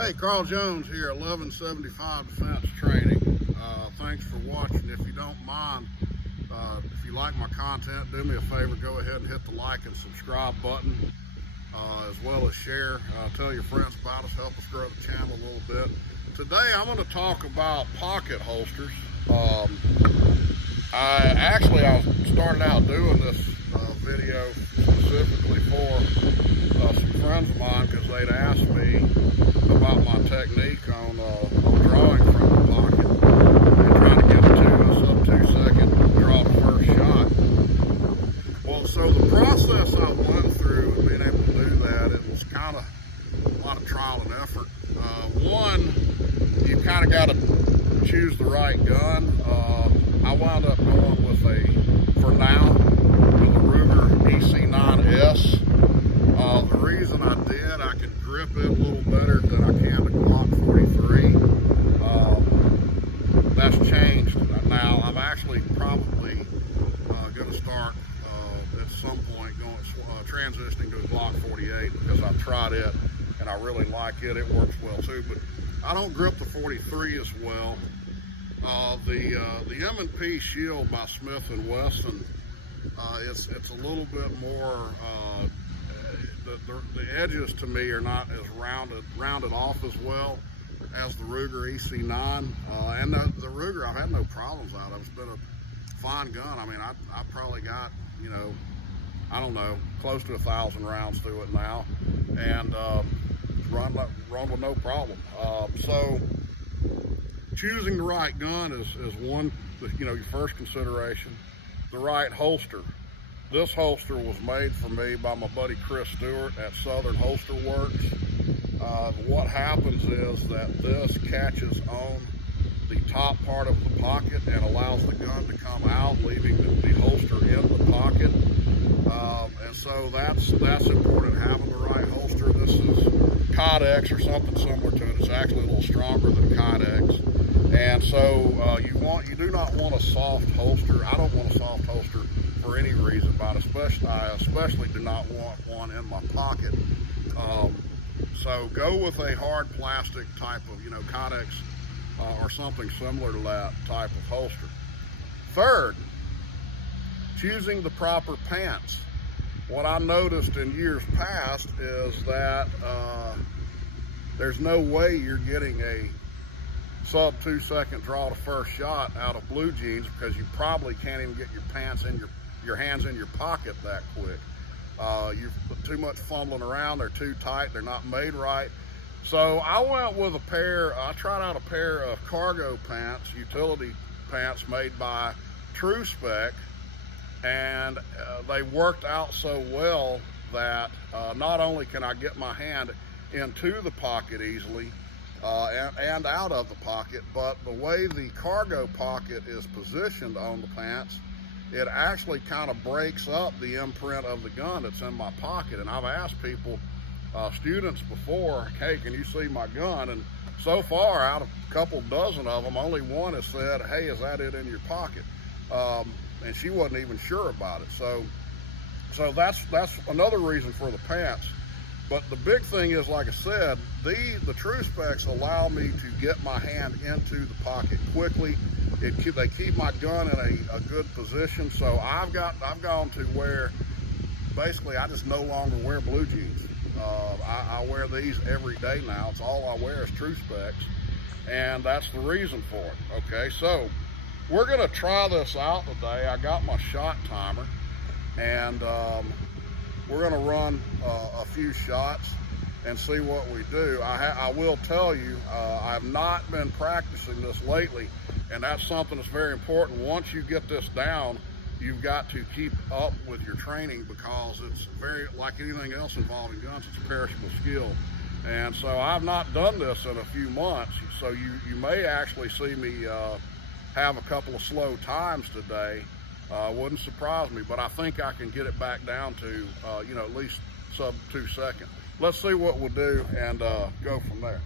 Hey, Carl Jones here, 1175 Defense Training. Thanks for watching. If you don't mind, if you like my content, do me a favor, go ahead and hit the like and subscribe button, as well as share. Tell your friends about us, help us grow the channel a little bit. Today I'm going to talk about pocket holsters. I started out doing this video specifically for some friends of mine because they'd asked me about my technique on drawing from the pocket and trying to get it to a sub 2-second draw the first shot. Well, so the process I went through and being able to do that, it was kind of a lot of trial and effort. One, you kind of got to choose the right gun. I wound up going with for now, with a Ruger EC9S. The reason I did, I could grip it a little better than I can the Glock 43. That's changed now. I'm actually probably going to start at some point transitioning to the Glock 48 because I've tried it and I really like it. It works well too, but I don't grip the 43 as well. The M&P Shield by Smith & Wesson, it's a little bit more, the edges to me are not as rounded off as well as the Ruger EC9. And the Ruger, I've had no problems out of. It's been a fine gun. I mean, I probably got, I don't know, close to 1,000 rounds through it now, and run with no problem. So choosing the right gun is one, your first consideration. The right holster. This holster was made for me by my buddy Chris Stewart at Southern Holster Works. What happens is that this catches on the top part of the pocket and allows the gun to come out, leaving the holster in the pocket. And so that's important, having the right holster. This is Kydex or something similar to it. It's actually a little stronger than Kydex. And so you do not want a soft holster. I don't want a soft holster for any reason, but I especially do not want one in my pocket. So go with a hard plastic type of, Kydex or something similar to that type of holster. Third, choosing the proper pants. What I noticed in years past is that there's no way you're getting a sub 2-second draw to first shot out of blue jeans because you probably can't even get your pants in your hands in your pocket that quick. You've put too much fumbling around, they're too tight, they're not made right. So I went with I tried out a pair of cargo pants, utility pants made by True Spec, and they worked out so well that not only can I get my hand into the pocket easily, and out of the pocket, but the way the cargo pocket is positioned on the pants, it actually kind of breaks up the imprint of the gun that's in my pocket. And I've asked people, students before, hey, can you see my gun? And so far, out of a couple dozen of them, only one has said, hey, is that it in your pocket? And she wasn't even sure about it. So that's another reason for the pants. But the big thing is, like I said, the True Specs allow me to get my hand into the pocket quickly. They keep my gun in a good position. So I've gone to where basically I just no longer wear blue jeans. I wear these every day now. It's all I wear is True Specs, and that's the reason for it. Okay, so we're gonna try this out today. I got my shot timer, and we're going to run a few shots and see what we do. I will tell you, I've not been practicing this lately, and that's something that's very important. Once you get this down, you've got to keep up with your training because it's very, like anything else involving guns, it's a perishable skill. And so I've not done this in a few months, so you may actually see me have a couple of slow times today. Wouldn't surprise me, but I think I can get it back down to, at least sub 2 seconds. Let's see what we'll do and go from there.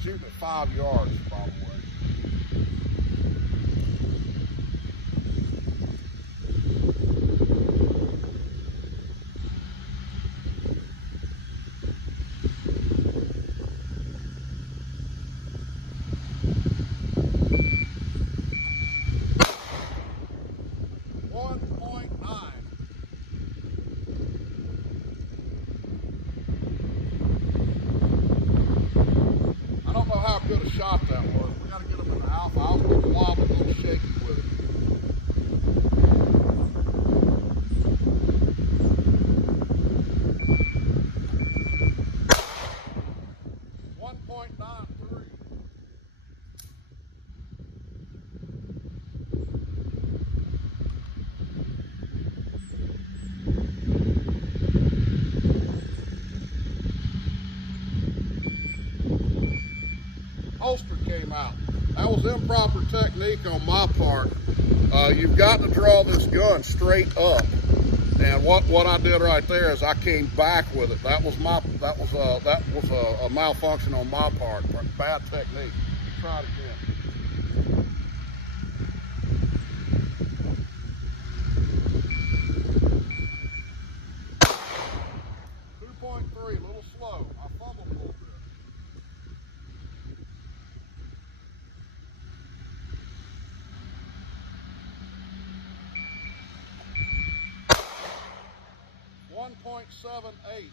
Shooting at 5 yards probably. good a shot that was. We got to get him in the alpha. I was a little wobbly, a little shaky with it. Holster came out. That was improper technique on my part. You've got to draw this gun straight up. And what I did right there is I came back with it. That was a malfunction on my part. Bad technique. Try it again. 2.3, a little slow. I fumbled a little bit. .78.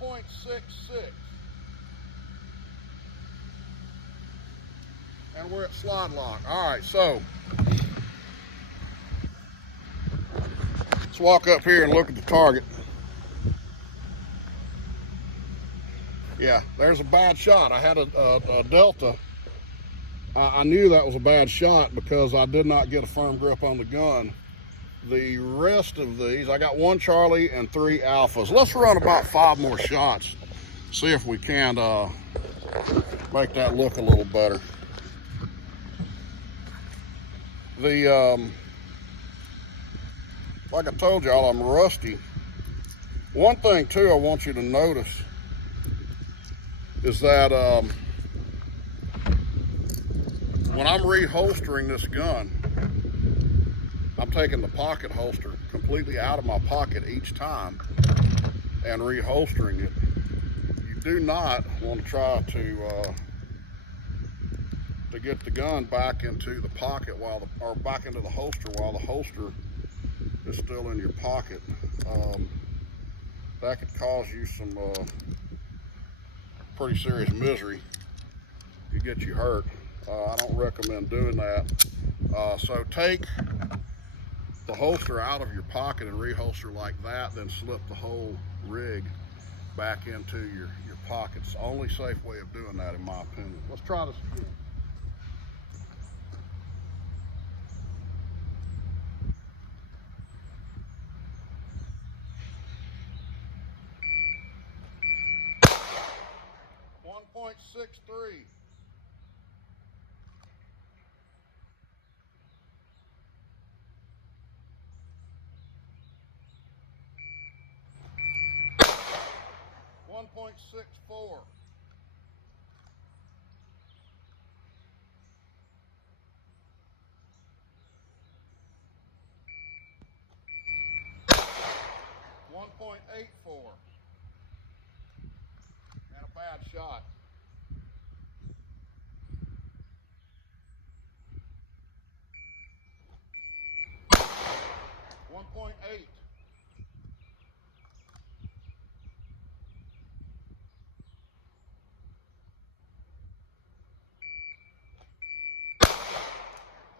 .66. And we're at slide lock. All right, so let's walk up here and look at the target. Yeah, there's a bad shot. I had a Delta. I knew that was a bad shot because I did not get a firm grip on the gun. The rest of these, I got 1 Charlie and 3 Alphas. Let's run about 5 more shots. See if we can make that look a little better. Like I told y'all, I'm rusty. One thing too I want you to notice is that when I'm reholstering this gun, I'm taking the pocket holster completely out of my pocket each time and reholstering it. You do not want to try to get the gun back into the pocket or back into the holster while the holster is still in your pocket. That could cause you some pretty serious misery. It get you hurt. I don't recommend doing that. So take the holster out of your pocket and reholster like that, then slip the whole rig back into your pocket. It's the only safe way of doing that, in my opinion. Let's try this again. .63. .64. .84. And a bad shot. 1.8.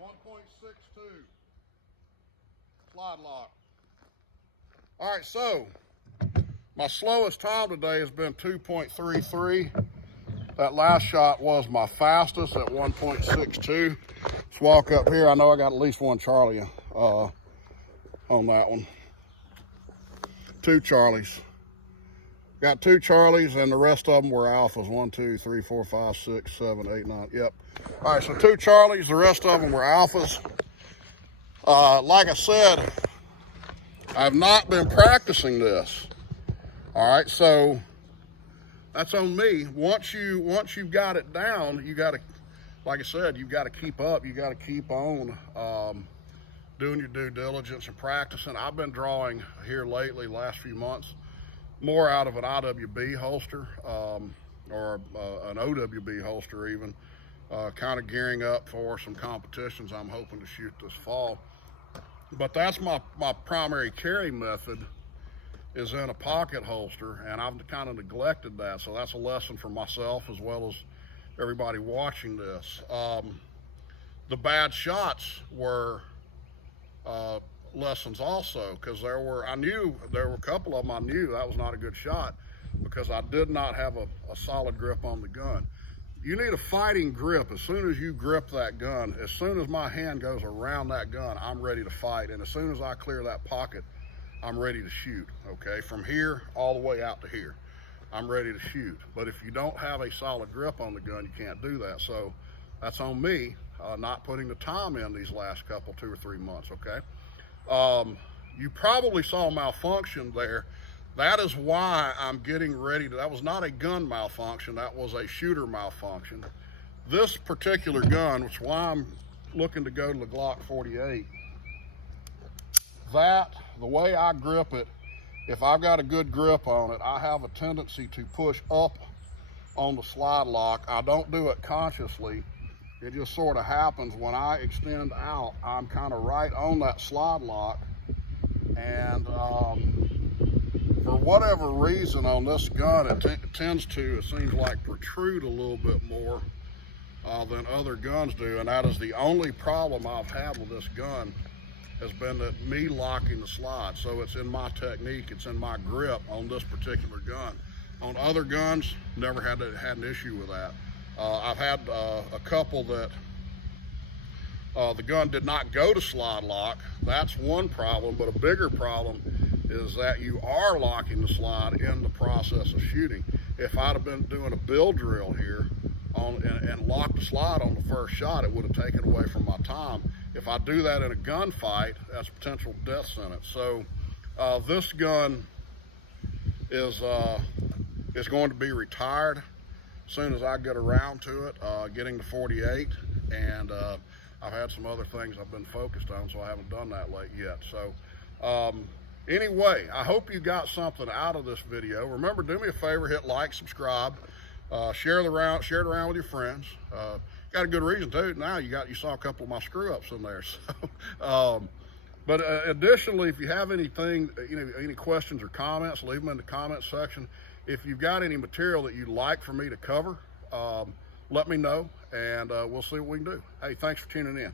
.62. Slide lock. All right, so my slowest time today has been 2.33. That last shot was my fastest at 1.62. Let's walk up here. I know I got at least 1 Charlie on that one. 2 Charlies. Got 2 Charlies and the rest of them were Alphas. 1, 2, 3, 4, 5, 6, 7, 8, 9. Yep. All right, so 2 Charlies, the rest of them were Alphas. Like I said, I've not been practicing this. All right, so that's on me. Once you've got it down, you got to, like I said, you've got to keep up. You got to keep on doing your due diligence and practicing. I've been drawing here lately, last few months, more out of an IWB holster or an OWB holster even. kind of gearing up for some competitions I'm hoping to shoot this fall. But that's my primary carry method, is in a pocket holster, and I've kind of neglected that. So that's a lesson for myself as well as everybody watching this. The bad shots were lessons also, because I knew there were a couple of them I knew that was not a good shot because I did not have a solid grip on the gun. You need a fighting grip. As soon as you grip that gun, as soon as my hand goes around that gun, I'm ready to fight. And as soon as I clear that pocket, I'm ready to shoot, okay? From here all the way out to here, I'm ready to shoot. But if you don't have a solid grip on the gun, you can't do that. So that's on me, not putting the time in these last couple, 2 or 3 months, okay? You probably saw malfunction there. That is why I'm getting ready to, that was not a gun malfunction, that was a shooter malfunction. This particular gun, which is why I'm looking to go to the Glock 48, the way I grip it, if I've got a good grip on it, I have a tendency to push up on the slide lock. I don't do it consciously. It just sort of happens. When I extend out, I'm kind of right on that slide lock. And for whatever reason on this gun, it seems like protrude a little bit more than other guns do. And that is the only problem I've had with this gun, has been that me locking the slide. So it's in my technique, it's in my grip on this particular gun. On other guns, never had an issue with that. I've had a couple that the gun did not go to slide lock. That's one problem, but a bigger problem is that you are locking the slide in the process of shooting. If I'd have been doing a bill drill here and locked the slide on the first shot, it would have taken away from my time. If I do that in a gunfight, that's a potential death sentence. So this gun is going to be retired as soon as I get around to it, getting to 48. And I've had some other things I've been focused on, so I haven't done that yet. So anyway, I hope you got something out of this video. Remember, do me a favor, hit like, subscribe, share it around with your friends. Got a good reason to. Now you saw a couple of my screw ups in there. So, but additionally, if you have anything, any questions or comments, leave them in the comment section. If you've got any material that you'd like for me to cover, let me know, and we'll see what we can do. Hey, thanks for tuning in.